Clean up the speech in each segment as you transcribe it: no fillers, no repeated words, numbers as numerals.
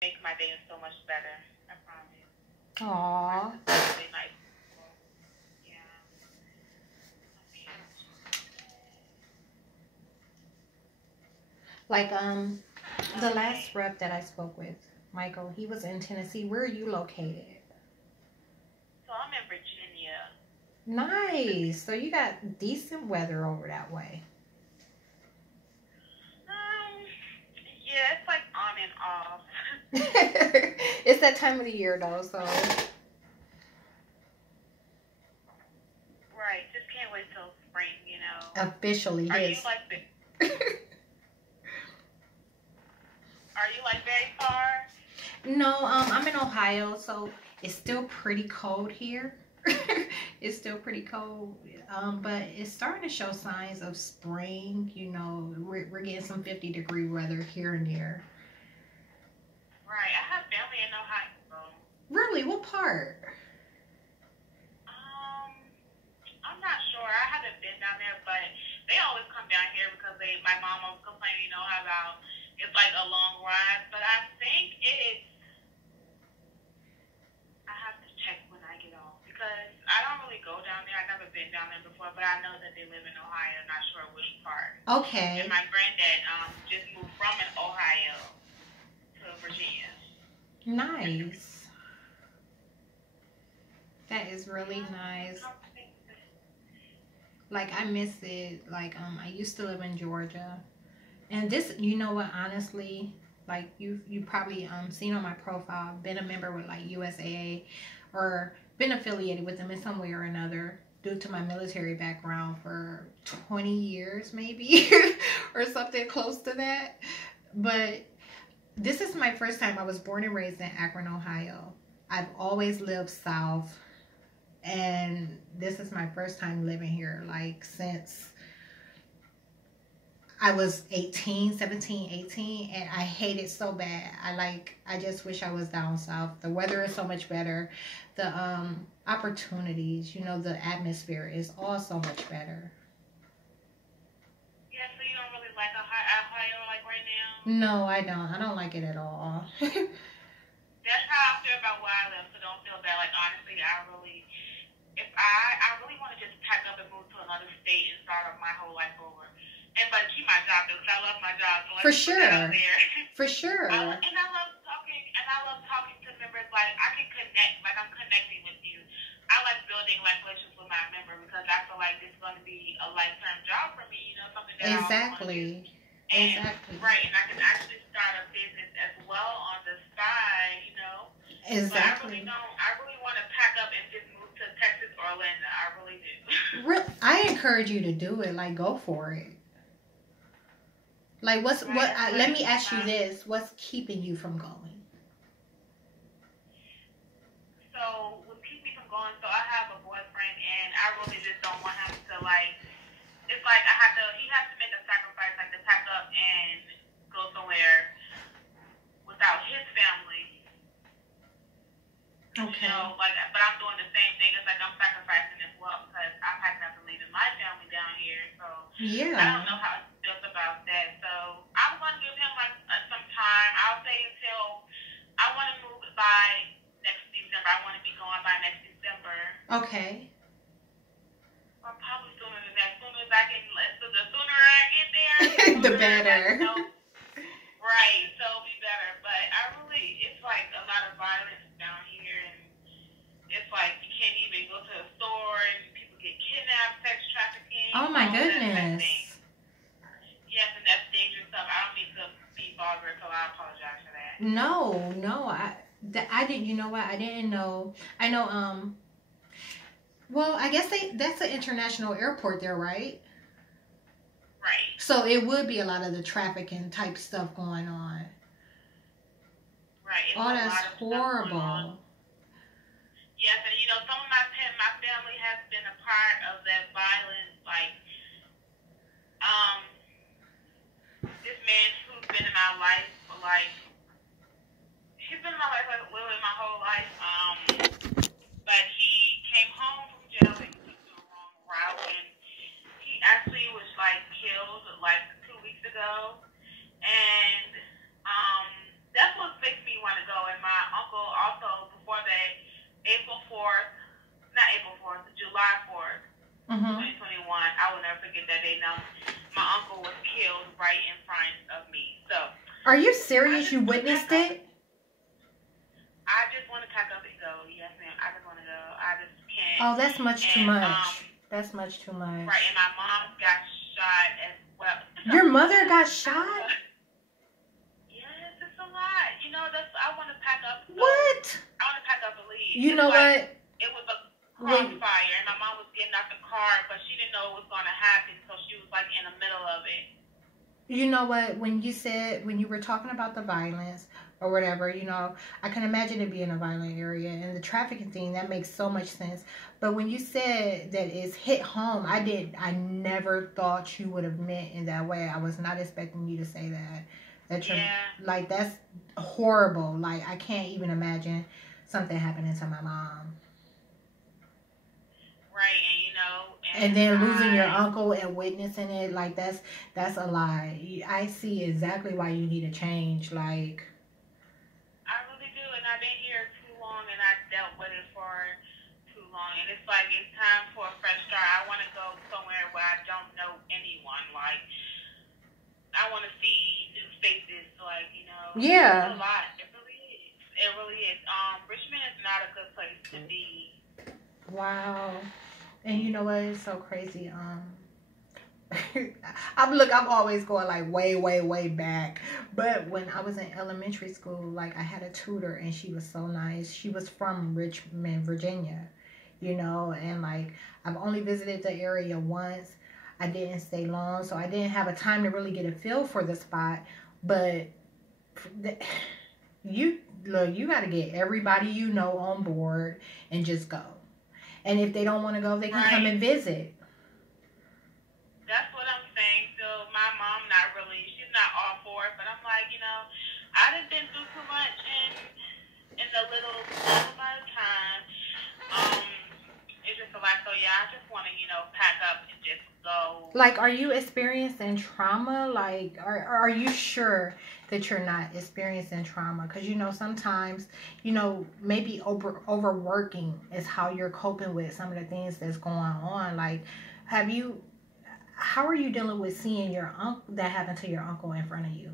make my day so much better. I promise. Aww. Really nice. Yeah. Like the last rep that I spoke with, Michael, he was in Tennessee. Where are you located? So I'm in Virginia. Nice. So you got decent weather over that way. Yeah, it's like on and off. It's that time of the year though, so. Right. Just can't wait till spring, you know. Officially, Are yes. you like Are you like very far? No, I'm in Ohio, so it's still pretty cold here. It's still pretty cold, but it's starting to show signs of spring. You know, we're getting some 50-degree weather here and there. Right. I have family in Ohio. Really? What part? I'm not sure. I haven't been down there, but they always come down here because my mom always complaining, about it's like a long ride. But I think I have to check when I get off because I don't really go down there. I've never been down there before, but I know that they live in Ohio. Not sure which part. Okay. And my granddad just moved from Ohio to Virginia. Nice. That is really nice. Like I miss it. Like I used to live in Georgia, and this, you know what? Honestly, like you probably seen on my profile, been a member with like USAA, or been affiliated with them in some way or another due to my military background for 20 years maybe or something close to that. But this is my first time. I was born and raised in Akron, Ohio. I've always lived south, and this is my first time living here, like since I was 18, 17, 18, and I hate it so bad. I just wish I was down south. The weather is so much better. The opportunities, the atmosphere is all so much better. Yeah, so you don't really like Ohio like right now? No, I don't. I don't like it at all. That's how I feel about where I live, so don't feel bad. Like honestly, I really want to just pack up and move to another state and start up my whole life over. But keep my job though, because I love my job. So for sure. For sure. And I love talking to members. Like I can connect. Like I'm connecting with you. I like building like relationships with my member because I feel like this is going to be a lifetime job for me. Something that exactly. Exactly. Right, and I can actually start a business as well on the side. Exactly. But I really want to pack up and just move to Texas or Orlando. I really do. I encourage you to do it. Like, go for it. Like, let me ask you this. What's keeping you from going? So, what's keeping me from going, so I have a boyfriend, and I really just don't want him to, it's like he has to make a sacrifice, like to pack up and go somewhere without his family. Okay. But I'm doing the same thing. It's like I'm sacrificing as well because I'm having to leave my family down here. So yeah. I don't know how he feels about that. So I'm going to give him some time. I'll say until I want to move by next December. I want to be going by next December. Okay. Or probably sooner than that. The sooner I get there, the better. Right, so it'll be better. But it's like a lot of violence down here, and it's like you can't even go to a store, and people get kidnapped, sex trafficking. Oh my goodness. Yes, and that's dangerous stuff. I don't mean to be vulgar, so I apologize for that. No, I didn't. You know what? I didn't know. I know. Well, I guess that's an international airport there, right? Right. So it would be a lot of the trafficking type stuff going on. Right. Oh, that's horrible. Yes, and some of my family has been a part of that violence. This man who's been in my life, he's been in my life literally my whole life. But he came home from jail and he took the wrong route, and he actually was killed 2 weeks ago, and that's what makes me want to Friday. Now, my uncle was killed right in front of me. So, are you serious? You witnessed it? I just want to pack up and go. Yes, ma'am. I just want to go. I just can't. Oh, that's much too much. That's much too much. Right, and my mom got shot as well. Your mother got shot? Yes, it's a lot. You know, I want to pack up. What? I want to pack up and leave. You know what? It was a crossfire, and my mom was getting out the car, but she didn't know it was going to happen, so she was like in the middle of it. You know what? When you were talking about the violence or whatever, you know, I can imagine it being a violent area and the trafficking thing, that makes so much sense. But when you said that it's hit home, I never thought you would have meant in that way. I was not expecting you to say that. Like, that's horrible. Like, I can't even imagine something happening to my mom. Right, and you know, and then losing your uncle and witnessing it, like, that's a lie. I see exactly why you need a change. Like, I really do, and I've been here too long, and I've dealt with it for too long, and it's like it's time for a fresh start. I want to go somewhere where I don't know anyone. Like, I want to see new faces. Like, you know, yeah, it's a lot. It really is. It really is. Richmond is not a good place to be. Wow. And you know what? It's so crazy. I'm always going like way back. But when I was in elementary school, like, I had a tutor and she was so nice. She was from Richmond, Virginia, you know, and like, I've only visited the area once. I didn't stay long, so I didn't have a time to really get a feel for the spot. But you got to get everybody you know on board and just go. And if they don't want to go, they can come and visit. That's what I'm saying. So my mom, she's not all for it. But I'm like, you know, I done been through too much in the little amount of time. It's just a lot. So yeah, I just want to, you know, pack up and just go. Like, are you experiencing trauma? Like, are you sure that you're not experiencing trauma? Because, you know, sometimes, you know, maybe overworking is how you're coping with some of the things that's going on. Like, how are you dealing with seeing your uncle, that happened to your uncle in front of you?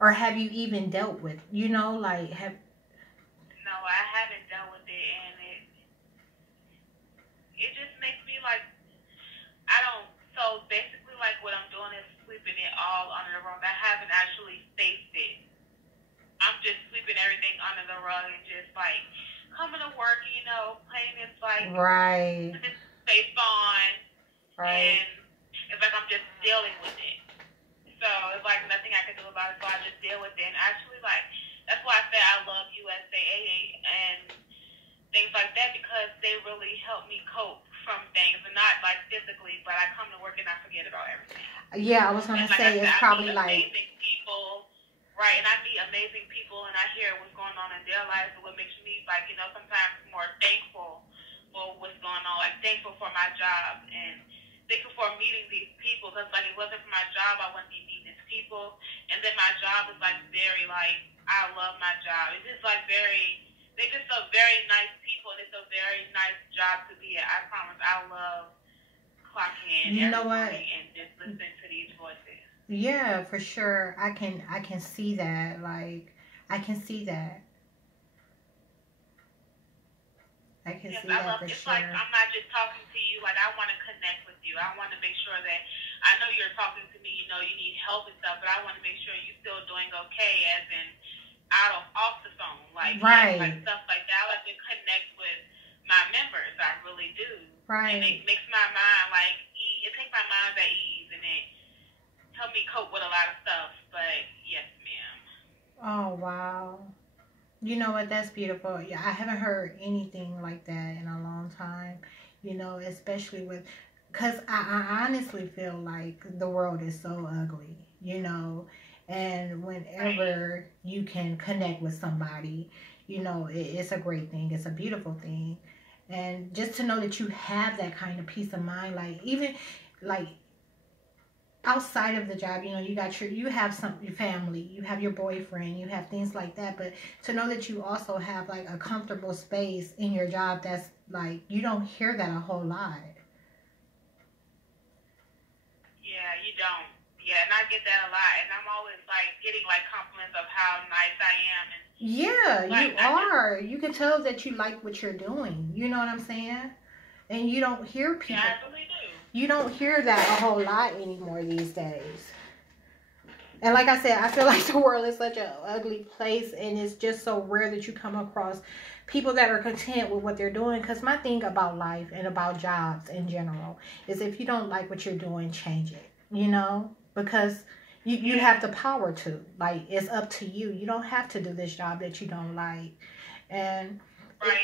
Or have you even dealt with, you know, like, No, I haven't dealt with it, and it just makes me like, so basically, like, what I'm doing is sweeping it all under the rug. I haven't actually faced it. I'm just sweeping everything under the rug and just, like, coming to work, you know, playing this, like, this face on, and it's like I'm just dealing with it. So it's like nothing I can do about it, so I just deal with it. And actually, like, that's why I say I love USAA and things like that, because they really help me cope from things, and not like physically, but I come to work and I forget about everything. Yeah, I was gonna say, it's probably like amazing people, right? And I meet amazing people, and I hear what's going on in their lives, and what makes me, like, you know, sometimes more thankful for what's going on, like thankful for my job and thankful for meeting these people, because like, it wasn't for my job, I wouldn't be meeting these people. And then my job is like very, like, I love my job. It's just like they're just a very nice people, and it's a very nice job to be at. I promise, I love clocking in every morning and just listening to these voices. Yeah, for sure. I can see that. Like, I can see that. I can see that for sure. It's like I'm not just talking to you. Like, I want to connect with you. I want to make sure that I know you're talking to me. You know, you need help and stuff, but I want to make sure you're still doing okay, as in off the phone, like, like stuff like that. I like to connect with my members. I really do. Right. And it makes my mind, like, it takes my mind at ease, and it helps me cope with a lot of stuff. But yes, ma'am. Oh, wow. You know what? That's beautiful. Yeah, I haven't heard anything like that in a long time. You know, especially because I honestly feel like the world is so ugly, you know, and whenever you can connect with somebody, you know, it's a great thing. It's a beautiful thing. And just to know that you have that kind of peace of mind, like, even like outside of the job, you know, you have your family, you have your boyfriend, you have things like that, but to know that you also have like a comfortable space in your job, that's Like, you don't hear that a whole lot. Yeah, you don't. Yeah, and I get that a lot, and I'm always like getting like compliments of how nice I am, and Yeah, like you I just are. You can tell that you like what you're doing. You know what I'm saying? And you don't hear yeah, people. I really do. You don't hear that a whole lot anymore these days. And like I said, I feel like the world is such an ugly place, and it's just so rare that you come across people that are content with what they're doing. Because my thing about life and about jobs in general is, if you don't like what you're doing, change it. You know, because you Yeah, have the power to. Like, it's up to you. You don't have to do this job that you don't like. And it, right.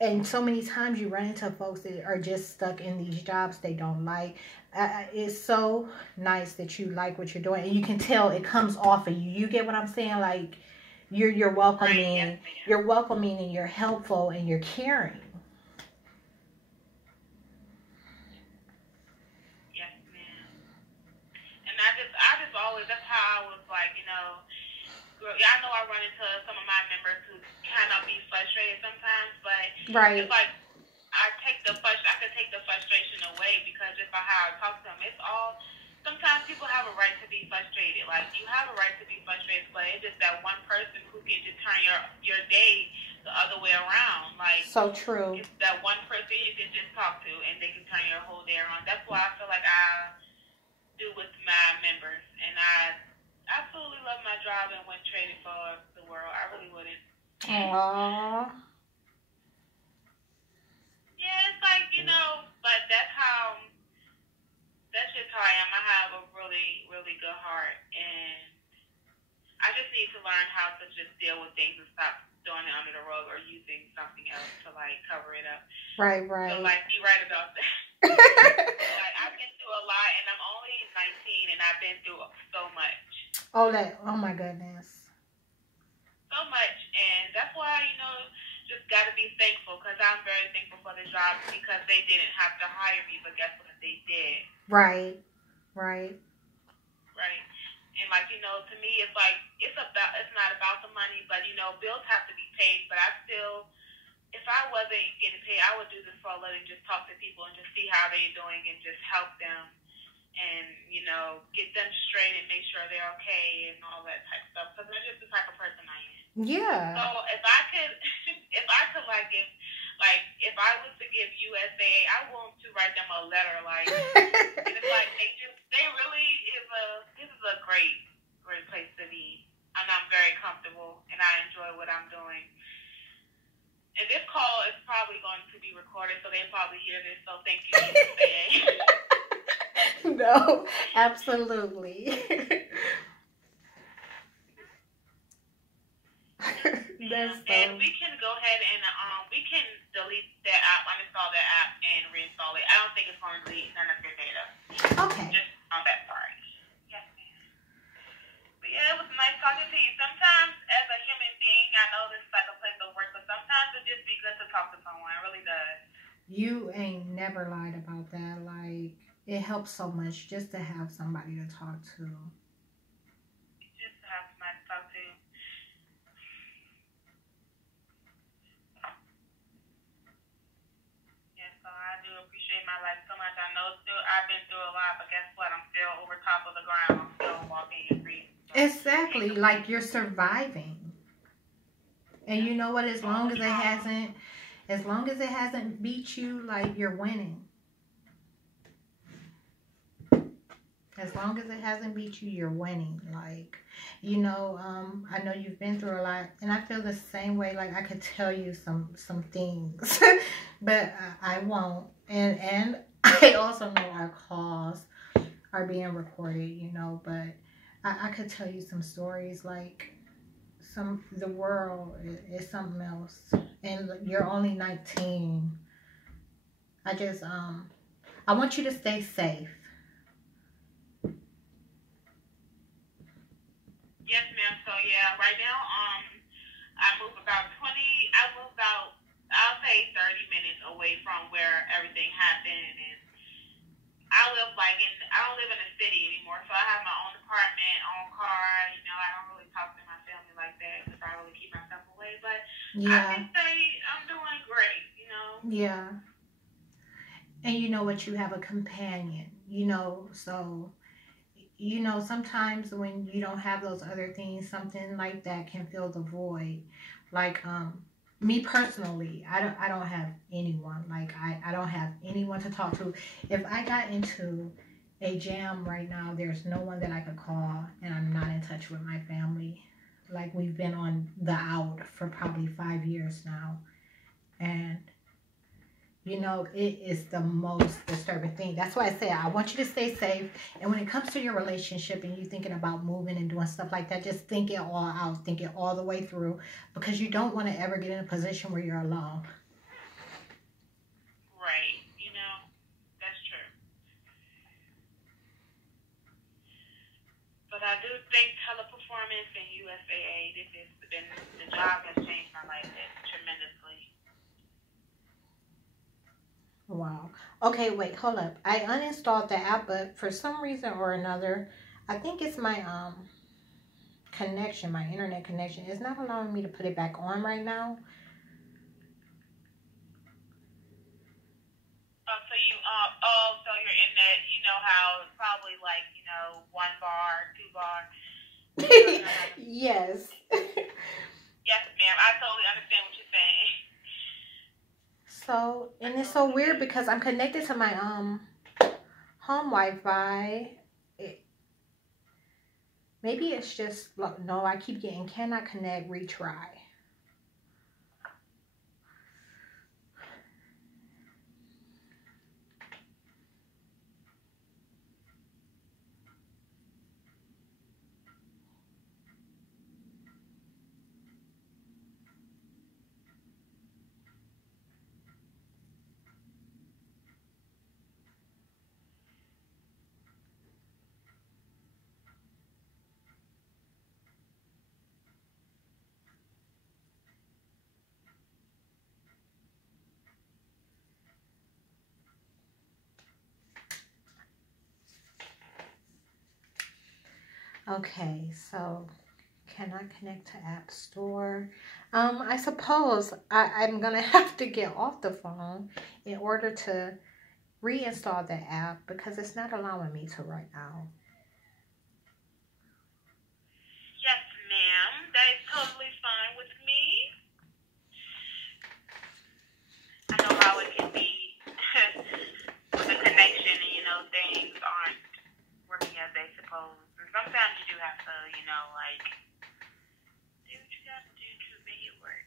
and so many times you run into folks that are just stuck in these jobs they don't like. It's so nice that you like what you're doing, and you can tell it comes off of you. You get what I'm saying? Like, you're Right, yes, welcoming, ma'am. you're welcoming, and you're helpful, and you're caring. Yes, ma'am. And I just always, that's how I was like, yeah, I know I run into some of my members who kind of be frustrated sometimes, but it's Right. like I could take the frustration away because just by how I talk to them, it's all. Sometimes people have a right to be frustrated. Like you have a right to be frustrated, but it's just that one person who can just turn your day the other way around. Like So true. it's that one person you can just talk to, and they can turn your whole day around. That's why I feel like I do with my members, and I absolutely love my job and wouldn't trade it for the world. I really wouldn't. Aww. Yeah, it's like but that's just how I am. I have a really, really good heart, and I just need to learn how to just deal with things and stop throwing it under the rug or using something else to like cover it up. Right, So right. like you're right about that. Like I've been through a lot, and I'm only 19, and I've been through so much. Oh my goodness. So much, and that's why just gotta be thankful because I'm very thankful for the job because they didn't have to hire me, but guess what they did, Right, right. right? And like to me, it's like it's not about the money, but bills have to be paid. But I still, if I wasn't getting paid, I would do this for a living, just talk to people and just see how they're doing and just help them and get them straight and make sure they're okay and all that type of stuff because that's just the type of person I am. So Yeah. if I could, if I could if I was to give USAA, I want to write them a letter and it's like they really this is a great place to be, and I'm very comfortable and I enjoy what I'm doing. And this call is probably going to be recorded, so they probably hear this. So thank you, USAA. No, absolutely. That's And so. we can go ahead and we can delete that app, uninstall that app, and reinstall it. I don't think it's going to delete none of your data. Okay. Just on that part. Yes, ma'am. But yeah, it was nice talking to you. Sometimes, as a human being, I know this is like a place of work, but sometimes it just be good to talk to someone. It really does. You ain't never lied about that. Like, it helps so much just to have somebody to talk to. Just to have somebody to talk to. Yeah, so I do appreciate my life so much. I know I've been through a lot, but guess what? I'm still over top of the ground. I'm still walking and breathing. So Exactly. Like, you're surviving. And you know what? As long as it hasn't beat you, like, you're winning. As long as it hasn't beat you, you're winning. Like, I know you've been through a lot, and I feel the same way. Like, I could tell you some things, but I won't. And I also know our calls are being recorded, but I could tell you some stories. Like, the world is something else, and you're only 19. I want you to stay safe. yes, ma'am. So yeah, right now, I move about I'll say 30 minutes away from where everything happened, and I don't live in a city anymore, so I have my own apartment, own car. I don't really talk to my family like that because I really keep myself away. But I Yeah. can say I'm doing great. Yeah. And you know what? You have a companion, so sometimes when you don't have those other things, something like that can fill the void. Like me personally, I don't have anyone. Like I don't have anyone to talk to. If I got into a jam right now, there's no one that I could call, and I'm not in touch with my family. Like we've been on the out for probably 5 years now, and it is the most disturbing thing. That's why I say I want you to stay safe. And when it comes to your relationship and you thinking about moving and doing stuff like that, just think it all out, think it all the way through, because you don't want to ever get in a position where you're alone. Right. That's true. But I do think teleperformance and USAA, the job has changed my life tremendously. Wow. Okay, wait, hold up. I uninstalled the app, but for some reason or another, I think it's my connection, my internet connection. It's not allowing me to put it back on right now. So you're in that, how it's probably like, 1 bar, 2 bar. Yes. Yes, ma'am. I totally understand what you're saying. So, and it's so weird because I'm connected to my home Wi-Fi. Maybe it's just no. I keep getting cannot connect. Retry. Okay, so cannot connect to App Store. I suppose I'm gonna have to get off the phone in order to reinstall the app because it's not allowing me to right now. Yes, ma'am. That is totally fine with me. I know how it can be with the connection and, things aren't working as they suppose. And sometimes you do have to, do what you got to do to make it work.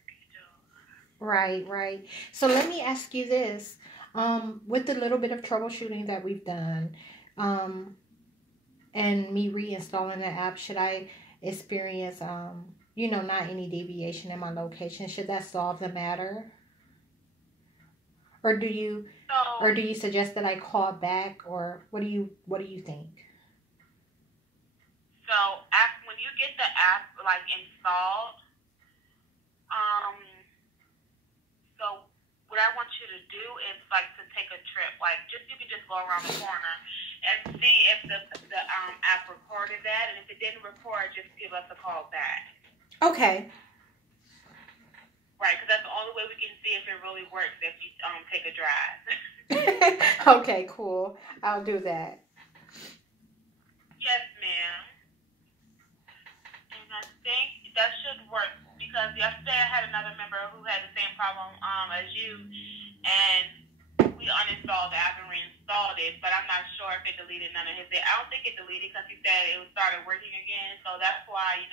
Right. So let me ask you this. With the little bit of troubleshooting that we've done, and me reinstalling the app, should I experience, not any deviation in my location? Should that solve the matter? Or do you suggest that I call back, or what do you think? So when you get the app installed, so what I want you to do is to take a trip. You can just go around the corner and see if the app recorded that, and if it didn't record, just give us a call back. Okay. Right, because that's the only way we can see if it really works if you take a drive. Okay, cool. I'll do that. Yes, ma'am. And I think that should work because yesterday I had another member who had the same problem as you, and we uninstalled the app and reinstalled it, but I'm not sure if it deleted none of his. I don't think it deleted because he said it started working again, so that's why,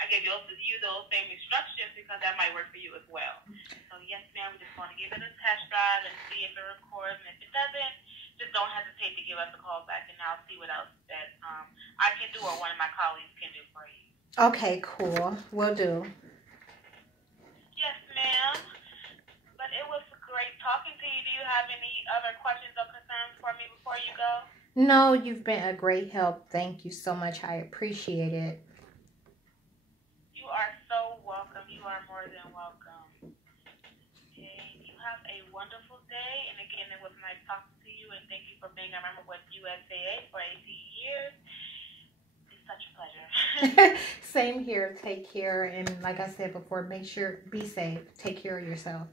I gave you those same instructions because that might work for you as well. So yes, ma'am, we just want to give it a test drive and see if it records, and if it doesn't, just don't hesitate to give us a call back, and I'll see what else that I can do or one of my colleagues can do for you. Okay, cool. Will do. Yes, ma'am. But it was great talking to you. Do you have any other questions or concerns for me before you go? No, you've been a great help. Thank you so much. I appreciate it. You are so welcome. You are more than welcome. Okay. You have a wonderful day. And again, it was nice talking to you. And thank you for being a member with USAA for 18 years. It's such a pleasure. Same here. Take care. And like I said before, be safe. Take care of yourself.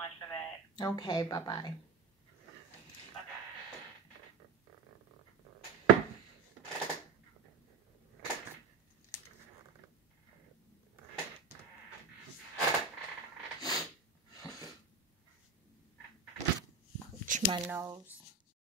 much for that. Okay, bye-bye. My nose.